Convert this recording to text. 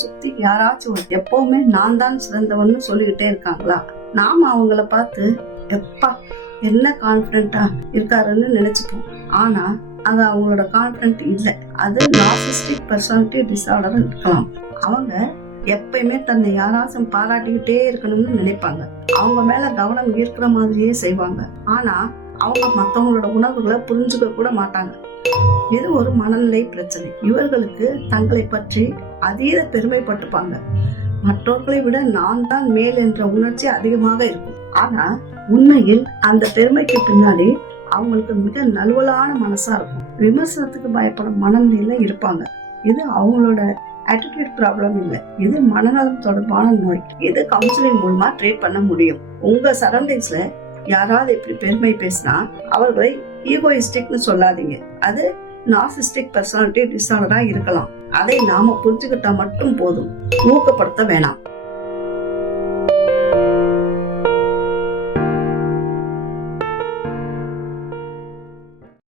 சுத்தி யாராச்சும் எப்பவுமே நான் தான் சிறந்தவன்னு சொல்லிக்கிட்டே இருக்காங்களா? நாம அவங்கள பார்த்து எப்பா என்ன கான்பிடென்டா இருக்காருன்னு நினைச்சுப்போம். ஆனா அது அவங்களோட கான்பிடென்ட் இல்ல. அது நார்சிஸ்டிக் பர்சனாலிட்டி டிசார்டர் இருக்கலாம். அவங்க எப்பயுமே தன்னை யாராச்சும் பாராட்டிக்கிட்டே இருக்கணும்னு நினைப்பாங்க. அவங்க மேல கவனம் ஈர்க்கிற மாதிரியே செய்வாங்க. ஆனா அவங்க மத்தவங்களோட உணர்வுகளை புரிஞ்சுக்க கூட மாட்டாங்க. இது ஒரு மனநிலை பிரச்சனை. இவர்களுக்கு தங்களை பற்றி அதீத பெருமைப்பட்டுப்பாங்க. மற்றவர்களை விட நான் தான் மேல் என்ற உணர்ச்சி அதிகமாக இருக்கும். ஆனா உண்மையில் அந்த பெருமைக்கு பின்னாடி அவங்களுக்கு மிக நல்வலான மனசா இருக்கும். விமர்சனத்துக்கு பயப்படும் மனநிலையில இருப்பாங்க. இது அவங்களோட ஆட்டிடியூட் ப்ராப்ளம் இல்லை. இது மனநலம் தொடர்பான நோய். இது கவுன்சிலிங் மூலமா ட்ரீட் பண்ண முடியும். உங்க சரௌண்டிங்ஸ்ல யாராவது இப்படி பெருமை பேசினா அவர்களை ஈகோயிஸ்டிக்னு சொல்லாதீங்க. அது நார்சிஸ்டிக் பர்சனாலிட்டி டிசார்டரா இருக்கலாம். அதை நாம புரிஞ்சுக்கிட்டா மட்டும் போதும். ஊக்கப்படுத்த வேணாம்.